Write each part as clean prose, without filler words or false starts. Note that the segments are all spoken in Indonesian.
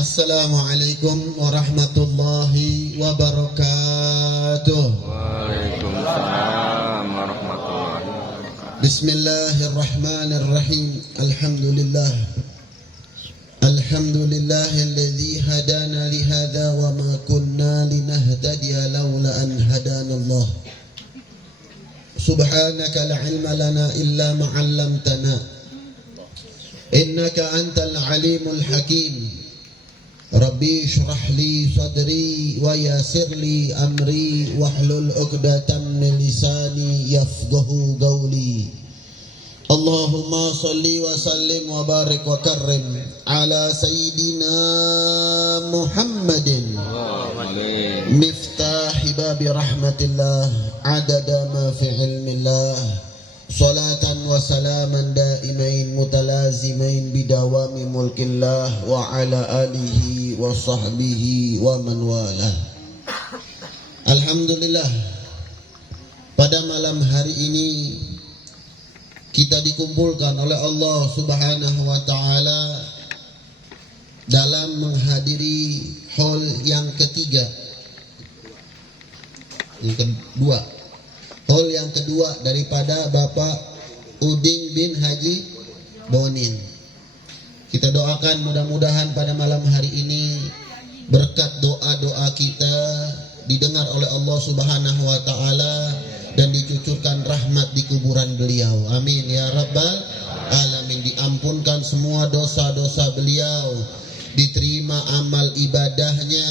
Assalamualaikum warahmatullahi wabarakatuh. Waalaikumsalam warahmatullahi wabarakatuh. Bismillahirrahmanirrahim. Alhamdulillah. Alhamdulillahilladzi hadana li hadza wa ma kunna linahtadiya laula an hadana Allah. Subhanaka la ilma lana illa ma 'allamtana. Innaka antal alimul hakim. Rabbi shrah li sadri wa yassir li amri wahlul 'uqdatam min lisani yafqahu qawli. Allahumma salli wa sallim wa barik wa karrim ala sayyidina Muhammadin miftahi babi rahmatillah adada ma fi ilmillah. Salatan wa salaman daimain mutalazimain bidawami mulkillah wa ala alihi wa sahbihi wa man walah. Alhamdulillah, pada malam hari ini kita dikumpulkan oleh Allah Subhanahu wa taala dalam menghadiri hall yang ketiga, yang kedua. Hall yang kedua daripada Bapak Uding bin Haji Bonin. Kita doakan mudah-mudahan pada malam hari ini berkat doa-doa kita didengar oleh Allah Subhanahu wa taala dan dicucurkan rahmat di kuburan beliau. Amin ya rabbal alamin. Diampunkan semua dosa-dosa beliau, diterima amal ibadahnya,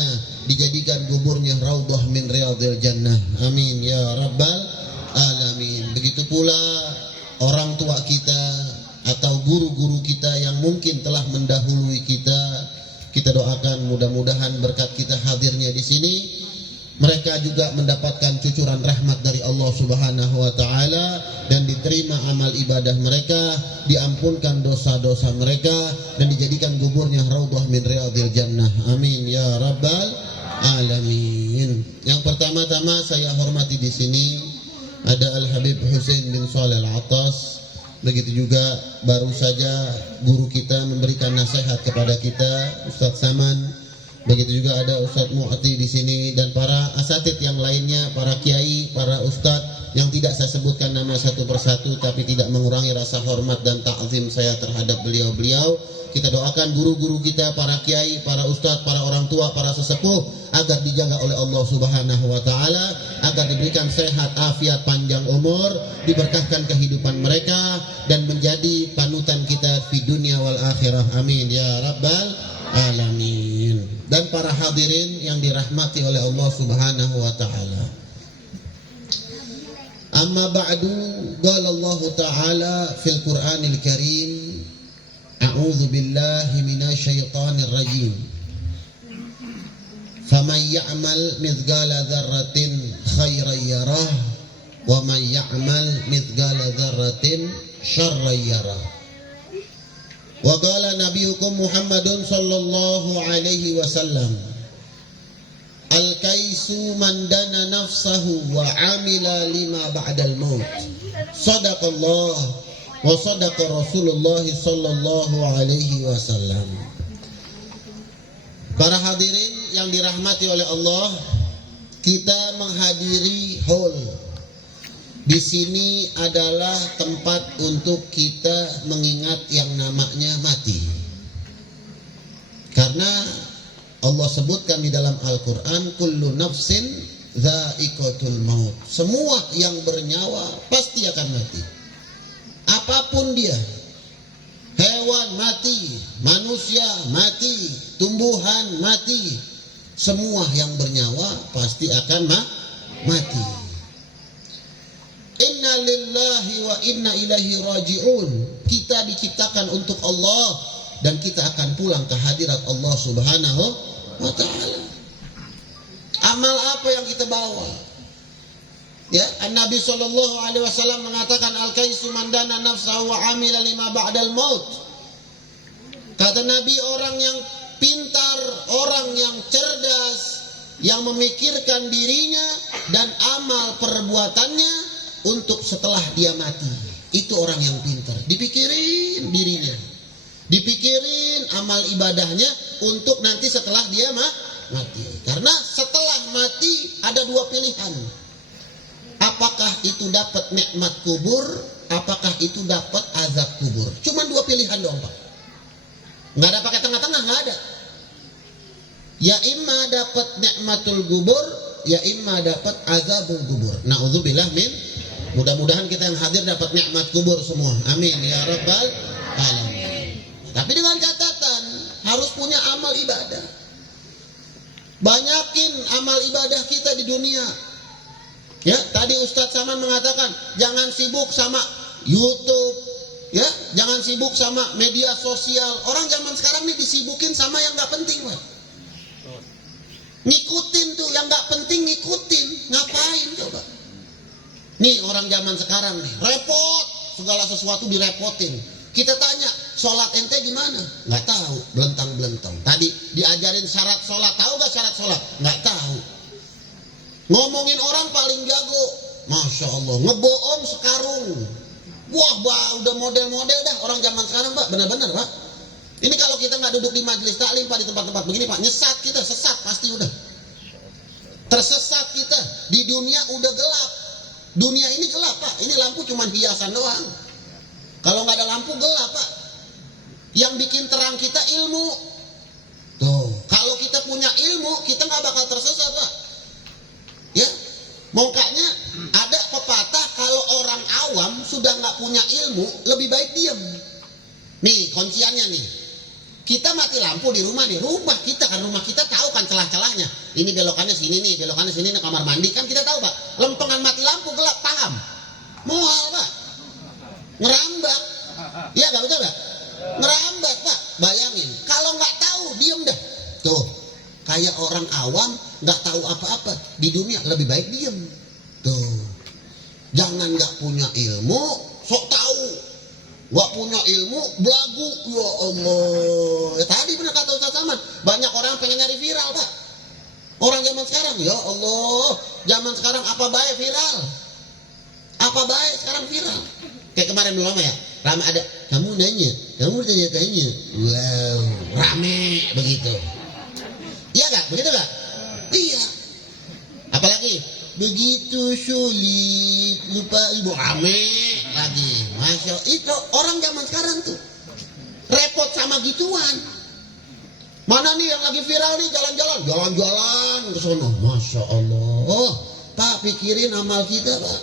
dijadikan kuburnya raudhah min riyadhil jannah. Amin ya rabbal alamin. Begitu pula orang tua kita atau guru-guru kita yang mungkin telah mendahului kita, kita doakan mudah-mudahan berkat kita hadirnya di sini mereka juga mendapatkan cucuran rahmat dari Allah Subhanahu wa taala dan diterima amal ibadah mereka, diampunkan dosa-dosa mereka dan dijadikan kuburnya raudhah min riyadhil jannah. Amin ya rabbal alamin. Yang pertama-tama saya hormati di sini ada Al-Habib Husain bin Shalih Al-Attas. Begitu juga baru saja guru kita memberikan nasihat kepada kita, Ustadz Saman. Begitu juga ada Ustadz Mu'ati di sini dan para asatid yang lainnya, para kiai, para ustadz yang tidak saya sebutkan nama satu persatu, tapi tidak mengurangi rasa hormat dan ta'zim saya terhadap beliau-beliau. Kita doakan guru-guru kita, para kiai, para ustadz, para orang tua, para sesepuh agar dijaga oleh Allah Subhanahu wa taala, agar diberikan sehat, afiat, panjang umur, diberkahkan kehidupan mereka dan menjadi panutan kita di dunia wal akhirah. Amin ya rabbal alamin. Dan para hadirin yang dirahmati oleh Allah Subhanahu wa taala. Amma ba'du, qala Allah taala fil Qur'anil Karim, a'udzu billahi minasyaitonir rajim. Faman ya'mal mithqala dzarratin khairan yarah wa man ya'mal mithqala dzarratin syarran yarah. Wa qala nabiyukum Muhammadun sallallahu alaihi wasallam, al-kaisu man dana nafsahu wa amila lima ba'dal maut. Sadaqallah wa sadaqa Rasulullah sallallahu alaihi wasallam. Para hadirin yang dirahmati oleh Allah, kita menghadiri hall. Di sini adalah tempat untuk kita mengingat yang namanya mati. Karena Allah sebutkan di dalam Al-Quran, kullu nafsin dha'iqatul maut. Semua yang bernyawa pasti akan mati. Apapun dia. Hewan mati, manusia mati, tumbuhan mati. Semua yang bernyawa pasti akan mati. Inna lillahi wa inna ilaihi raji'un. Kita diciptakan untuk Allah dan kita akan pulang ke hadirat Allah Subhanahu wa taala. Amal apa yang kita bawa? Ya, Nabi sallallahu alaihi wasallam mengatakan al-kaisu man dana nafsahu wa amila lima ba'dal maut. Kata Nabi, orang yang pintar, orang yang cerdas, yang memikirkan dirinya dan amal perbuatannya untuk setelah dia mati. Itu orang yang pintar. Dipikirin dirinya. Dipikirin amal ibadahnya untuk nanti setelah dia mati. Karena setelah mati ada dua pilihan. Apakah itu dapat nikmat kubur, apakah itu dapat azab kubur. Cuma dua pilihan doang, Pak. Nggak ada pakai tengah-tengah, nggak ada. Ya imma dapat nikmatul kubur, ya imma dapat azabul kubur. Nauzubillah min. Mudah-mudahan kita yang hadir dapat nikmat kubur semua. Amin ya rabbal alamin. Tapi dengan catatan harus punya amal ibadah. Banyakin amal ibadah kita di dunia. Ya, tadi Ustadz Saman mengatakan jangan sibuk sama YouTube, ya, jangan sibuk sama media sosial. Orang zaman sekarang nih disibukin sama yang nggak penting, Pak. Ngikutin tuh yang nggak penting, ngikutin. Ngapain coba? Nih orang zaman sekarang nih repot, segala sesuatu direpotin. Kita tanya, sholat ente gimana? Nggak tahu, belentang-belentang. Tadi diajarin syarat sholat, tahu nggak syarat sholat? Nggak tahu. Ngomongin orang paling jago, masya Allah. Ngebohong sekarung. Wah, udah model-model dah orang zaman sekarang, Pak. Benar-benar, Pak. Ini kalau kita nggak duduk di majelis taklim, Pak, di tempat-tempat begini, Pak, nyesat kita, sesat pasti udah. Tersesat kita. Di dunia udah gelap. Dunia ini gelap, Pak. Ini lampu cuma hiasan doang. Kalau nggak ada lampu gelap, Pak. Yang bikin terang kita ilmu. Tuh, kalau kita punya ilmu, kita nggak bakal tersesat, Pak. Ya, makanya ada pepatah kalau orang awam sudah nggak punya ilmu, lebih baik diam. Nih kunciannya nih. Kita mati lampu di rumah nih, rumah kita tahu kan celah-celahnya. Ini belokannya sini nih, belokannya sini nih, kamar mandi kan kita tahu, Pak. Lempengan mati lampu gelap, paham? Mual, Pak. Ngerambak. Iya nggak betul, Pak? Ngerambak, Pak. Bayangin, kalau nggak tahu diam dah. Tuh, kayak orang awam nggak tahu apa-apa di dunia, lebih baik diam. Tuh, jangan nggak punya ilmu, sok tahu. Nggak punya ilmu, belagu. Ya Allah. Tadi benar kata Ustaz Saman, banyak orang pengen nyari viral, Pak. Orang zaman sekarang, ya Allah, zaman sekarang apa baik viral? Apa baik sekarang viral? Kayak kemarin dulu lama ya, rame ada, kamu nanya, kamu tanya-tanya, wow, rame begitu. Iya gak? Begitu gak? Iya. Apalagi begitu sulit, lupa ibu, rame lagi. Masya Allah, itu orang zaman sekarang tuh repot sama gituan. Mana nih yang lagi viral nih, jalan-jalan ke sono. Masya Allah. Oh, Pak, pikirin amal kita, Pak.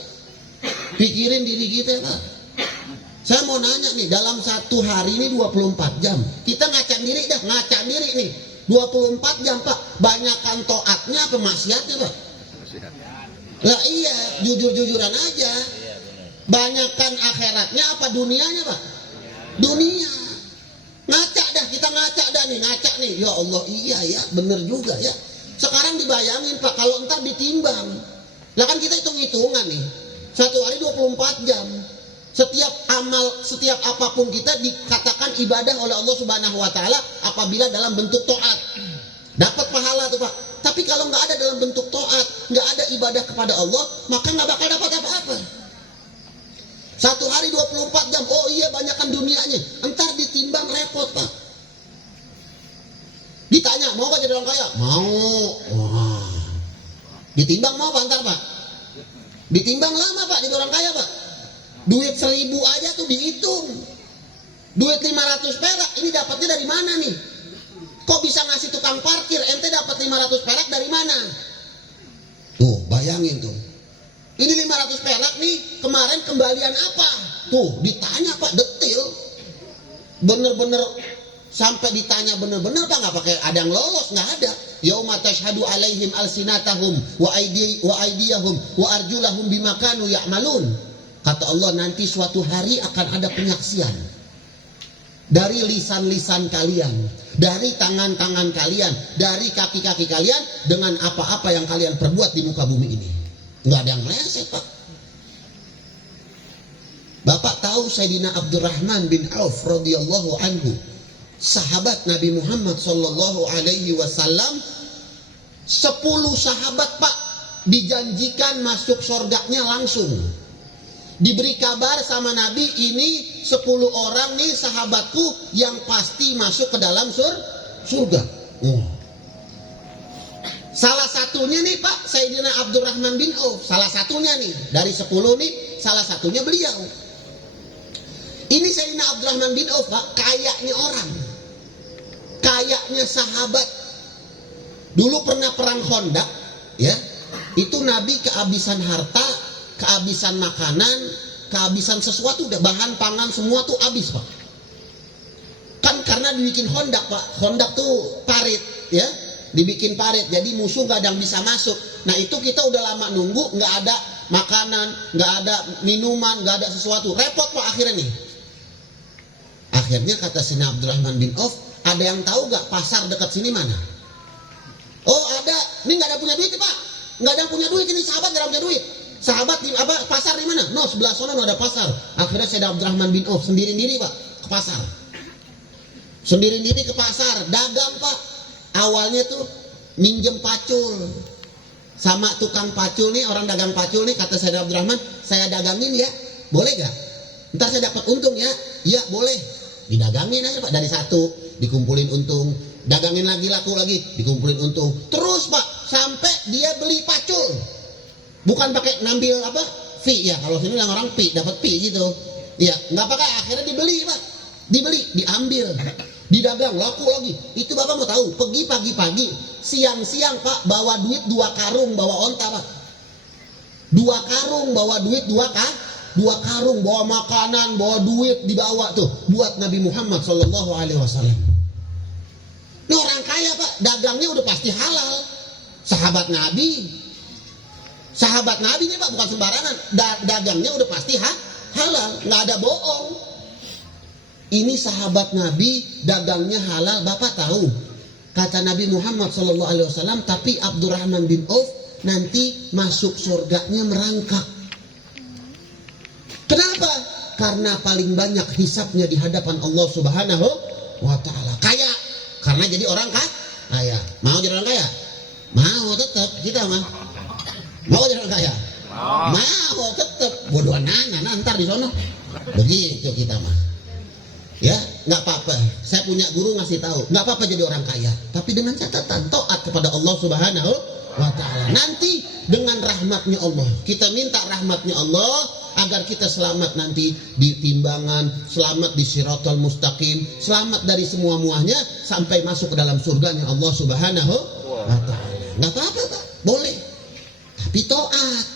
Pikirin diri kita, Pak. Saya mau nanya nih, dalam satu hari ini 24 jam. Kita ngaca diri nih. 24 jam, Pak. Banyakan taatnya apa maksiatnya, Pak? Lah iya, jujur-jujuran aja. Banyakan akhiratnya apa dunianya, Pak? Dunia. Ngaca nih. Ya Allah, iya ya, bener juga ya. Sekarang dibayangin, Pak, kalau ntar ditimbang. Lah kan kita hitung-hitungan nih. Satu hari 24 jam. Setiap amal, setiap apapun kita dikatakan ibadah oleh Allah Subhanahu wa taala apabila dalam bentuk taat. Dapat pahala tuh, Pak. Tapi kalau nggak ada dalam bentuk taat, nggak ada ibadah kepada Allah, maka nggak bakal dapat apa-apa. Satu hari 24 jam, oh iya banyakkan dunianya. Entar ditimbang repot, Pak. Ditanya, mau gak jadi orang kaya? Mau. Wah. Ditimbang mau apa entar, Pak? Ditimbang lama, Pak, jadi orang kaya, Pak. Duit 1000 aja tuh dihitung. Duit 500 perak, ini dapatnya dari mana nih? Kok bisa ngasih tukang parkir, ente dapat 500 perak dari mana? Tuh, bayangin tuh. Ini 500 perak nih, kemarin kembalian apa? Tuh, ditanya, Pak, detail. Bener-bener sampai ditanya bener-bener, Pak, nggak pakai ada yang lolos, nggak ada. Yauma tashhadu alaihim alsinatahum wa aydiyahum wa arjulahum bima kanu ya'malun. Kata Allah, nanti suatu hari akan ada penyaksian dari lisan-lisan kalian, dari tangan-tangan kalian, dari kaki-kaki kalian dengan apa-apa yang kalian perbuat di muka bumi ini. Nggak ada yang meleset, Pak. Bapak tahu Sayyidina Abdurrahman bin Auf radhiyallahu anhu, sahabat Nabi Muhammad sallallahu alaihi wasallam, 10 sahabat, Pak, dijanjikan masuk surganya langsung. Diberi kabar sama Nabi, ini 10 orang nih sahabatku yang pasti masuk ke dalam surga. Salah satunya nih Pak, Sayyidina Abdurrahman bin Auf. Salah satunya nih, dari 10 nih, salah satunya beliau. Ini Sayyidina Abdurrahman bin Auf Pak, kayaknya orang. Kayaknya sahabat. Dulu pernah perang Khandaq, ya. Itu Nabi kehabisan harta, kehabisan makanan, kehabisan sesuatu, bahan pangan semua tuh habis Pak. Kan karena dibikin Khandaq Pak. Khandaq tuh parit, ya. Dibikin parit, jadi musuh gak ada yang bisa masuk. Nah itu kita udah lama nunggu, gak ada makanan, gak ada minuman, gak ada sesuatu. Repot Pak akhirnya nih. Akhirnya kata Sayyidina Abdurrahman bin Auf, ada yang tahu gak pasar dekat sini mana? Oh ada, ini gak ada punya duit Pak. Gak ada yang punya duit, ini sahabat gak ada punya duit. Sahabat di apa pasar di mana? No, sebelah sana ada pasar. Akhirnya Sayyidina Abdurrahman bin Auf sendiri-sendiri Pak ke pasar. Sendiri-sendiri ke pasar, dagang Pak. Awalnya tuh minjem pacul sama tukang pacul nih, orang dagang pacul nih, kata Sayyidina Abdurrahman, saya dagangin ya, boleh gak? Ntar saya dapat untung ya. Iya boleh. Didagangin aja Pak, dari 1 dikumpulin untung, dagangin lagi, laku lagi, dikumpulin untung. Terus Pak sampai dia beli pacul. Bukan pakai ngambil apa? Fee ya, kalau sini yang orang fee, dapat fee gitu. Iya, nggak pakai, akhirnya dibeli Pak. Dibeli, diambil. Didagang, laku lagi. Itu Bapak mau tahu, pergi pagi-pagi, siang-siang Pak bawa duit 2 karung, bawa onta Pak. 2 karung bawa duit, 2 karung bawa makanan, bawa duit, dibawa tuh buat Nabi Muhammad sallallahu alaihi wasallam. Ini orang kaya Pak, dagangnya udah pasti halal. Sahabat Nabi nih Pak, bukan sembarangan. Dagangnya udah pasti halal, nggak ada bohong. Ini sahabat Nabi, dagangnya halal. Bapak tahu, kata Nabi Muhammad SAW, tapi Abdurrahman bin Auf nanti masuk surganya merangkak. Kenapa? Karena paling banyak hisapnya di hadapan Allah Subhanahu wa Ta'ala. Kaya, karena jadi orang kaya. Mau jadi orang kaya? Mau tetap, kita mah. Mau jadi orang kaya? Mau tetap. Bodoh anak, ntar di sono. Begitu kita mah. Ya, nggak apa-apa. Saya punya guru ngasih tahu, nggak apa-apa jadi orang kaya, tapi dengan catatan taat kepada Allah Subhanahu wa Ta'ala. Nanti dengan rahmatnya Allah, kita minta rahmatnya Allah agar kita selamat nanti di timbangan, selamat di Shiratal Mustaqim, selamat dari semua muanya sampai masuk ke dalam surganya Allah Subhanahu wa Ta'ala. Nggak apa-apa Pak, boleh, tapi taat.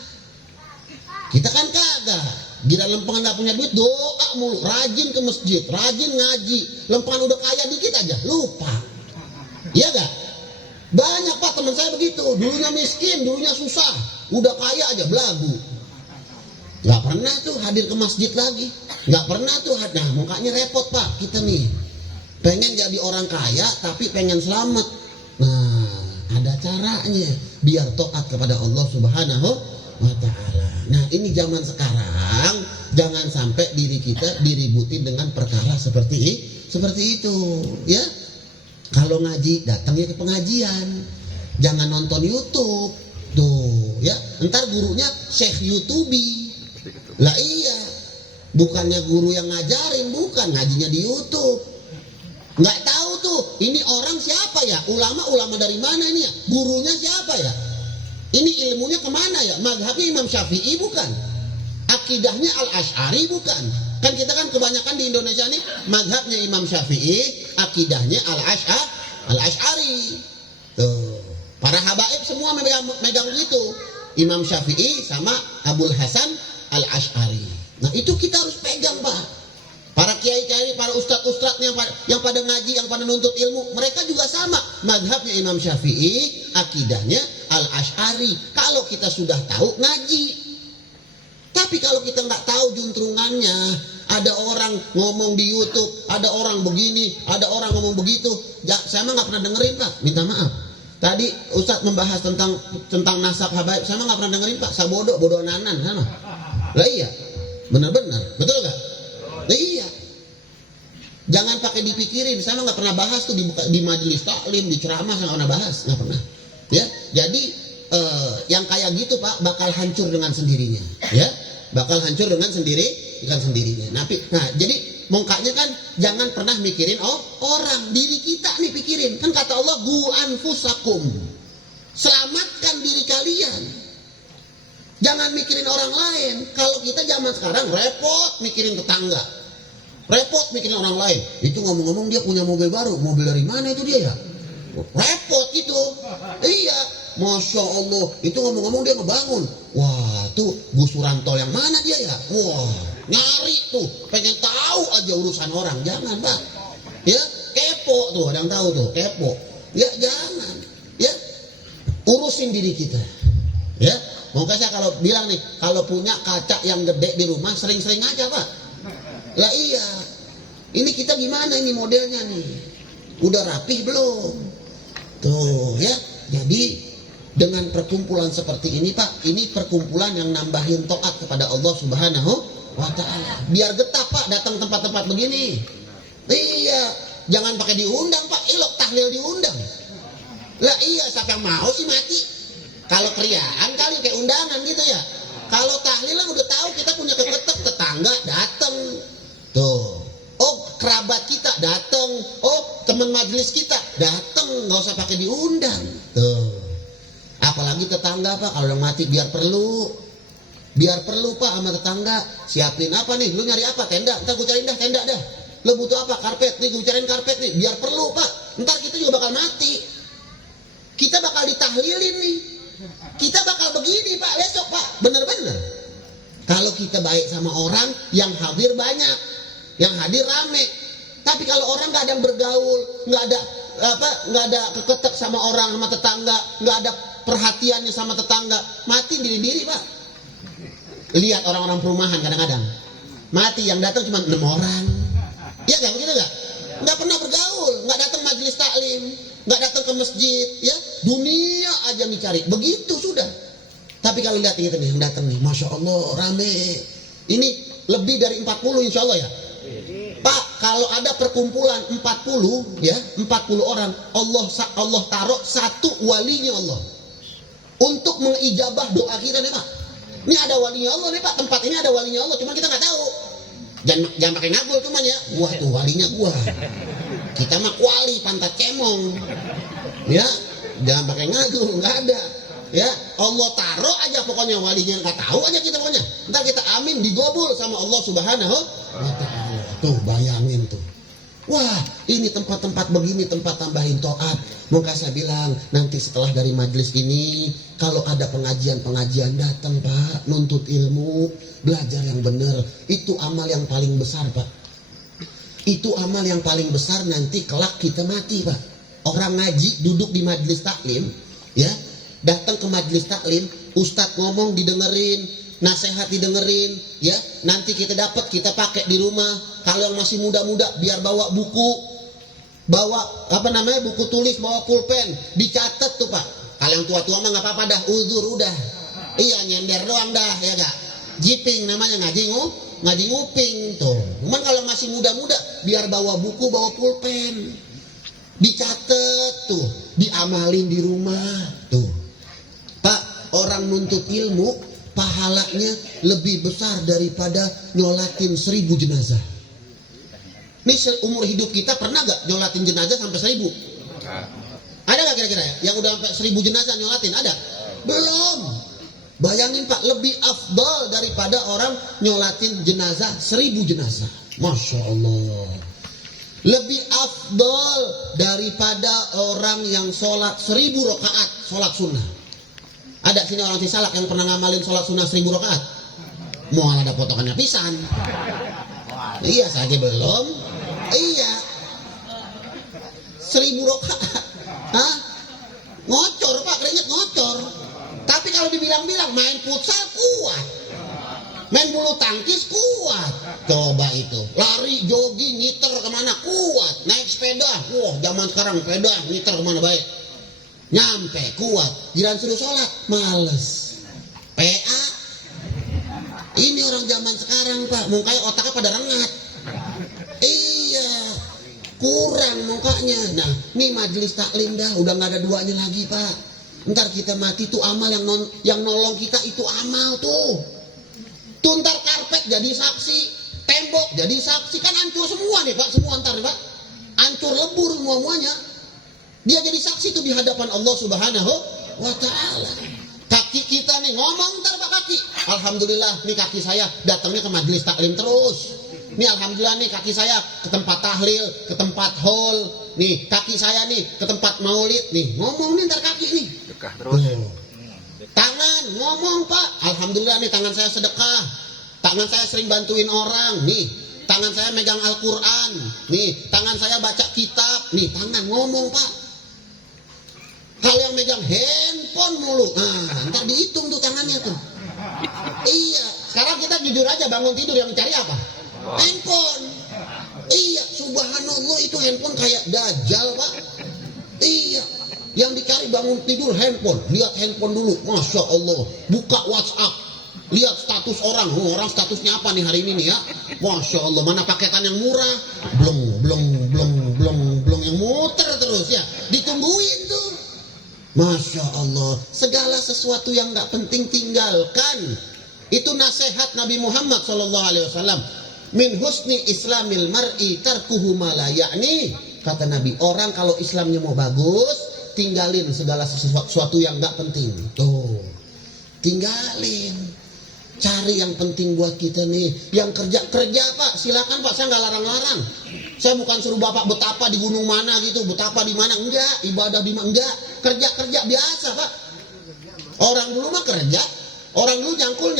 Kita kan kagak. Gila lempengan gak punya duit, doa mulu, rajin ke masjid, rajin ngaji. Lempengan udah kaya dikit aja, lupa. Iya gak? Banyak Pak teman saya begitu, dulunya miskin, dulunya susah, udah kaya aja belagu. Gak pernah tuh hadir ke masjid lagi, gak pernah tuh. Nah mukanya repot Pak, kita nih pengen jadi orang kaya tapi pengen selamat. Nah ada caranya biar taat kepada Allah Subhanahu wa Ta'ala. Nah ini zaman sekarang, jangan sampai diri kita diributin dengan perkara seperti itu, ya. Kalau ngaji, datangnya ke pengajian, jangan nonton YouTube, tuh, ya. Ntar gurunya Syekh YouTubi, lah iya, bukannya guru yang ngajarin, bukan, ngajinya di YouTube. Nggak tahu tuh, ini orang siapa ya, ulama dari mana ini ya, gurunya siapa ya? Ini ilmunya kemana ya? Mazhabnya Imam Syafi'i bukan? Akidahnya Al-Asy'ari bukan? Kan kita kan kebanyakan di Indonesia nih mazhabnya Imam Syafi'i, akidahnya Al-Asy'ari. Tuh. Para habaib semua megang gitu. Imam Syafi'i sama Abul Hasan Al-Asy'ari. Nah, itu kita harus pegang, Pak. Para kiai-kiai, para ustadz-ustadz yang pada ngaji, yang pada nuntut ilmu, mereka juga sama. Mazhabnya Imam Syafi'i, akidahnya Al-Asy'ari. Kalau kita sudah tahu, ngaji. Tapi kalau kita nggak tahu juntrungannya, ada orang ngomong di YouTube, ada orang begini, ada orang ngomong begitu, saya mah nggak pernah dengerin Pak. Minta maaf. Tadi Ustadz membahas tentang nasab habaib, saya mah nggak pernah dengerin Pak. Saya bodoh nanan, sama. Lah iya, benar-benar, betul nggak? Lah iya. Jangan pakai dipikirin. Saya nggak pernah bahas tuh di majelis taklim, di ceramah, saya nggak pernah bahas, nggak pernah. Ya, jadi yang kayak gitu Pak bakal hancur dengan sendirinya. Ya, bakal hancur dengan sendirinya. Nah, jadi mongkanya kan jangan pernah mikirin orang, diri kita nih pikirin. Kan kata Allah, gu anfusakum, selamatkan diri kalian. Jangan mikirin orang lain. Kalau kita zaman sekarang repot mikirin tetangga, repot mikirin orang lain. Itu ngomong-ngomong dia punya mobil baru, mobil dari mana itu dia ya? Repot gitu. Iya, Masya Allah. Itu ngomong-ngomong dia ngebangun. Wah, tuh gusuran tol yang mana dia ya? Wah, nyari tuh, pengen tahu aja urusan orang. Jangan, Pak. Ya, kepo tuh, ada yang tahu tuh, kepo. Ya, jangan. Ya, urusin diri kita. Ya, mungkin saya kalau bilang nih, kalau punya kaca yang gede di rumah, sering-sering aja, Pak. Lah iya. Ini kita gimana ini modelnya nih? Udah rapih belum? Tuh ya, jadi dengan perkumpulan seperti ini Pak, ini perkumpulan yang nambahin taat kepada Allah Subhanahu wa Ta'ala. Biar getah Pak datang tempat-tempat begini. Iya, jangan pakai diundang Pak, elok tahlil diundang. Lah iya, siapa yang mau sih mati? Kalau kriaan kali kayak undangan gitu ya. Kalau tahlilan udah tahu kita punya keketek, tetangga datang. Tuh. Oh, kerabat kita datang. Oh, teman majelis kita datang, nggak usah pakai diundang. Tuh. Apalagi tetangga Pak, kalau yang mati biar perlu Pak sama tetangga. Siapin apa nih? Lu nyari apa? Tenda. Ntar gue cariin dah tenda dah. Lu butuh apa? Karpet. Nih gue cariin karpet nih. Biar perlu Pak. Ntar kita juga bakal mati. Kita bakal ditahlilin nih. Kita bakal begini Pak besok Pak. Bener-bener. Kalau kita baik sama orang, yang hadir banyak, yang hadir rame. Tapi kalau orang nggak ada yang bergaul, nggak ada keketek sama orang, sama tetangga, nggak ada perhatiannya sama tetangga, mati diri-diri Pak. Lihat orang-orang perumahan kadang-kadang mati, yang datang cuma 6 orang. Iya nggak begitu nggak? Nggak pernah bergaul, nggak datang majelis taklim, nggak datang ke masjid, ya dunia aja dicari. Begitu sudah. Tapi kalau lihat kita nih yang datang nih, Masya Allah rame. Ini lebih dari 40 insya Allah ya. Pak, kalau ada perkumpulan 40 ya, 40 orang, Allah taruh satu walinya Allah untuk mengijabah doa kita nih Pak. Ini ada walinya Allah nih Pak, tempat ini ada walinya Allah, cuma kita nggak tahu. Jangan pakai ngagul cuman ya. Wah tuh walinya gua. Kita mah kuali pantat cemong. Ya, jangan pakai ngagul, nggak ada. Ya, Allah taruh aja pokoknya walinya, nggak tahu aja kita pokoknya. Ntar kita amin digobul sama Allah Subhanahu wa Ta'ala. Tuh bayangin tuh. Wah, ini tempat-tempat begini, tempat tambahin taat. Maka saya bilang nanti setelah dari majelis ini, kalau ada pengajian datang Pak, nuntut ilmu, belajar yang benar. Itu amal yang paling besar Pak. Itu amal yang paling besar nanti kelak kita mati Pak. Orang ngaji duduk di majelis taklim, ya, datang ke majelis taklim, ustadz ngomong didengerin, nasihat didengerin, ya, nanti kita dapat, kita pakai di rumah. Kalau yang masih muda-muda biar bawa buku, bawa buku tulis, bawa pulpen, dicatat tuh Pak. Kalau yang tua-tua mah nggak apa-apa dah, uzur udah, iya nyender doang dah, ya gak, jiping namanya, ngaji nguping tuh. Cuman kalau masih muda-muda biar bawa buku, bawa pulpen, dicatat tuh, diamalin di rumah tuh. Pak, orang nuntut ilmu pahalanya lebih besar daripada nyolatin 1000 jenazah. Ini umur hidup kita pernah gak nyolatin jenazah sampai 1000? Ada gak kira-kira ya? Yang udah sampai 1000 jenazah nyolatin? Ada? Belum. Bayangin Pak, lebih afdal daripada orang nyolatin jenazah 1000 jenazah. Masya Allah. Lebih afdal daripada orang yang sholat 1000 rakaat sholat sunnah. Ada sini orang Cisalak yang pernah ngamalin sholat sunnah 1000 rakaat? Mual ada potongannya pisan. Iya saja belum. Iya 1000 rakaat. Hah? Ngocor Pak, keringet ngocor. Tapi kalau dibilang-bilang main futsal kuat, main bulu tangkis kuat. Coba itu lari, jogging, ngiter kemana kuat. Naik sepeda, wah zaman sekarang sepeda ngiter kemana baik, nyampe kuat. Giliran suruh sholat males. PA. Ini orang zaman sekarang Pak, mukanya otaknya pada rengat. Iya, kurang mukanya. Nah, nih majelis taklim dah, udah nggak ada duanya lagi Pak. Ntar kita mati tuh amal yang nolong kita itu amal tuh. Tuntar karpet jadi saksi, tembok jadi saksi, kan hancur semua nih Pak, semua ntar nih Pak, hancur lebur semuanya. Dia jadi saksi tuh di hadapan Allah Subhanahu wa Ta'ala. Kaki kita nih ngomong ntar Pak kaki. Alhamdulillah nih kaki saya datangnya ke majelis taklim terus. Nih alhamdulillah nih kaki saya ke tempat tahlil, ke tempat haul. Nih kaki saya nih ke tempat maulid nih. Ngomong nih ntar kaki nih. Sedekah terus. Tangan ngomong Pak. Alhamdulillah nih tangan saya sedekah. Tangan saya sering bantuin orang nih. Tangan saya megang Al-Quran. Nih tangan saya baca kitab. Nih tangan ngomong Pak. Kalau yang megang handphone mulu, ntar dihitung tuh tangannya tuh. Iya, sekarang kita jujur aja bangun tidur yang cari apa? Handphone. Iya, subhanallah itu handphone kayak dajjal Pak. Iya, yang dicari bangun tidur handphone. Lihat handphone dulu, Masya Allah. Buka WhatsApp, lihat status orang. Orang statusnya apa nih hari ini nih ya? Masya Allah, mana paketan yang murah? Belum yang muter terus ya. Ditungguin tuh. Masya Allah, segala sesuatu yang gak penting tinggalkan. Itu nasihat Nabi Muhammad SAW. Min husni islamil mar'i tarkuhu ma la ya'ni. Kata Nabi, orang kalau Islamnya mau bagus, tinggalin segala sesuatu yang gak penting. Tuh, tinggalin. Cari yang penting buat kita nih. Yang kerja Pak, silakan Pak, saya nggak larang-larang. Saya bukan suruh Bapak betapa di gunung mana gitu, betapa di mana, enggak. Ibadah di mana, enggak. Kerja biasa Pak. Orang dulu mah kerja, orang dulu nyangkul,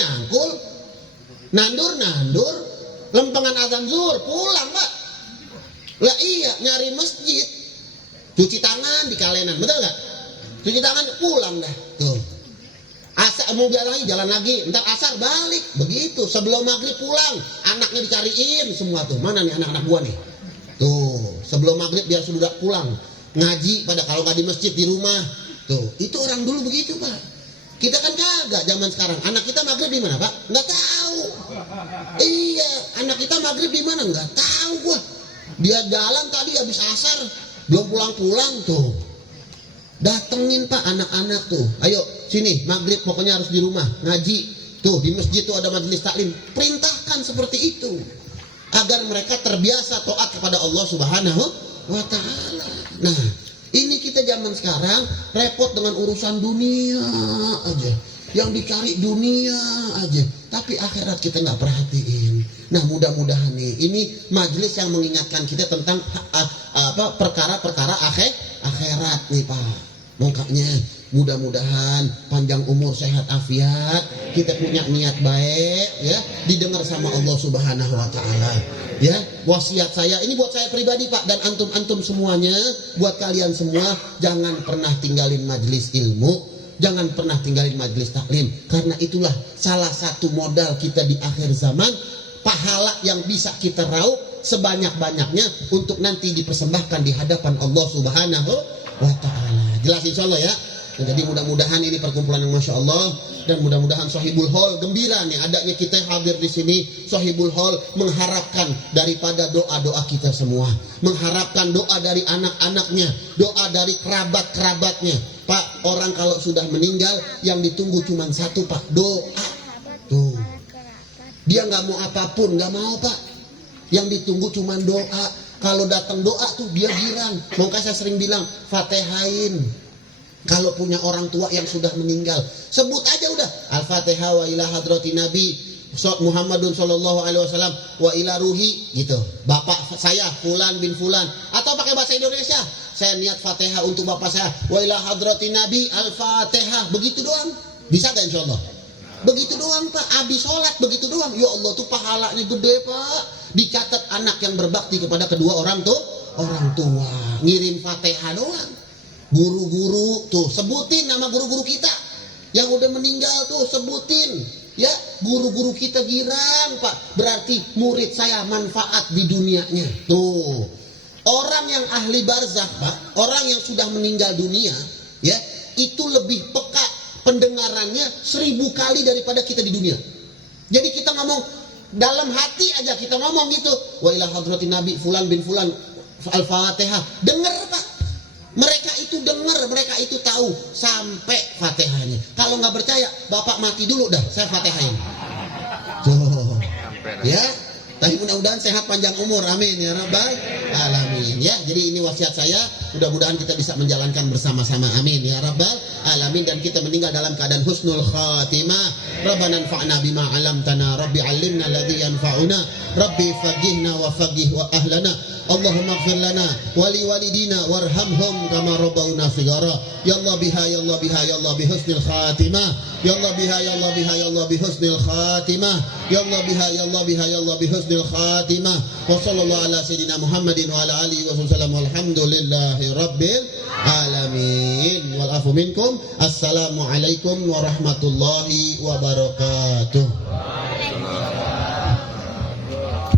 nandur, lempengan azan zuhur, pulang Pak. Lah iya, nyari masjid, cuci tangan di kalenan, betul nggak? Cuci tangan, pulang dah. Tuh. Asar mau jalan lagi, ntar asar balik, begitu. Sebelum maghrib pulang, anaknya dicariin semua tuh. Mana nih anak-anak gua nih? Tuh, sebelum maghrib dia sudah pulang. Ngaji pada kalau nggak di masjid di rumah. Tuh, itu orang dulu begitu Pak. Kita kan kagak zaman sekarang. Anak kita maghrib di mana Pak? Nggak tahu. Iya, anak kita maghrib di mana? Nggak tahu gua. Dia jalan tadi habis asar, belum pulang-pulang tuh. Datengin Pak anak-anak tuh. Ayo sini maghrib pokoknya harus di rumah ngaji. Tuh di masjid tuh ada majelis taklim. Perintahkan seperti itu agar mereka terbiasa taat kepada Allah Subhanahu wa Ta'ala. Nah, ini kita zaman sekarang repot dengan urusan dunia aja. Yang dicari dunia aja, tapi akhirat kita nggak perhatiin. Nah, mudah-mudahan nih ini majelis yang mengingatkan kita tentang perkara-perkara akhirat nih Pak. Makanya mudah-mudahan panjang umur, sehat afiat, kita punya niat baik ya, didengar sama Allah Subhanahu wa Ta'ala. Ya, wasiat saya ini buat saya pribadi Pak, dan antum-antum semuanya, buat kalian semua, jangan pernah tinggalin majelis ilmu, jangan pernah tinggalin majelis taklim, karena itulah salah satu modal kita di akhir zaman, pahala yang bisa kita raup sebanyak-banyaknya untuk nanti dipersembahkan di hadapan Allah Subhanahu wa Ta'ala. Jelas insya Allah ya. Nah, jadi mudah-mudahan ini perkumpulan yang Masya Allah, dan mudah-mudahan Sohibul Hol gembira nih adanya kita hadir di sini. Sohibul Hol mengharapkan daripada doa-doa kita semua, mengharapkan doa dari anak-anaknya, doa dari kerabat-kerabatnya. Pak, orang kalau sudah meninggal yang ditunggu cuma satu Pak, doa. Tuh, dia nggak mau apapun, nggak mau Pak. Yang ditunggu cuma doa. Kalau datang doa tuh dia girang. Makanya saya sering bilang, Fatihain. Kalau punya orang tua yang sudah meninggal, sebut aja udah Al-Fatihah wa ila hadrati Nabi Muhammadun sallallahu alaihi wasallam wa ila ruhi gitu. Bapak saya Fulan bin Fulan, atau pakai bahasa Indonesia. Saya niat Fatihah untuk bapak saya wa ila hadrati Nabi Al-Fatihah. Begitu doang. Bisa gak insyaallah? Begitu doang Pak. Habis sholat begitu doang. Ya Allah tuh pahalanya gede Pak. Dicatat anak yang berbakti kepada kedua orang tua. Ngirim Fatihah doang. Guru-guru tuh sebutin nama guru-guru kita yang udah meninggal tuh, sebutin ya. Guru-guru kita girang Pak, berarti murid saya manfaat di dunianya. Tuh orang yang ahli barzakh Pak, orang yang sudah meninggal dunia ya, itu lebih peka pendengarannya 1000 kali daripada kita di dunia. Jadi kita ngomong dalam hati aja, kita ngomong gitu, wa ila hadrati Nabi Fulan bin Fulan Al-Fatihah, denger Pak. Mereka itu dengar, mereka itu tahu sampai Fatihahnya. Kalau nggak percaya, Bapak mati dulu dah, saya Fatihahin. Tuh, Ya, tapi mudah-mudahan sehat panjang umur, amin ya rabbal alamin. Ya, jadi ini wasiat saya, mudah-mudahan kita bisa menjalankan bersama-sama, amin ya rabbal alamin, dan kita meninggal dalam keadaan husnul khatimah. Rabbana anfa'na bima 'allamtana, rabbi 'allimna alladhi yanfa'una, rabbi faqihna wa faqih wa ahlana, Allahumma ighfir lana wa li walidina warhamhum kama rabbawna shighara. Ya Allah biha ya Allah biha ya Allah bihusnil khatimah. Ya Allah biha ya Allah biha ya Allah bihusnil khatimah. Ya Allah biha ya Allah biha ya Allah bihusnil khatimah. Wa sallallahu ala sayyidina Muhammadin wa ala alihi wa sallam, walhamdulillahi rabbil alamin. Wal afu minkum. Assalamualaikum warahmatullahi wabarakatuh.